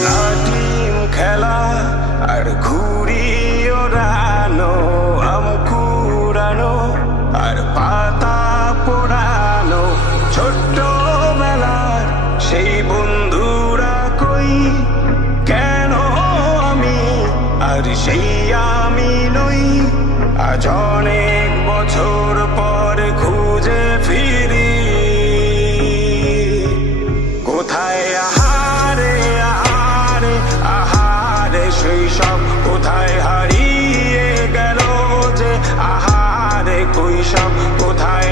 লাটিম খেলা আর ঘুড়ি ওড়ানো আম কুড়ানো আর পাতা পোড়ানো ছোট্ট মেলার সেই বন্ধুরা কই কেন আমি আর সেই আমি নই আজ অনেক সেই সব কোথায় হারিয়ে গেল যে আহারে কই সব কোথায়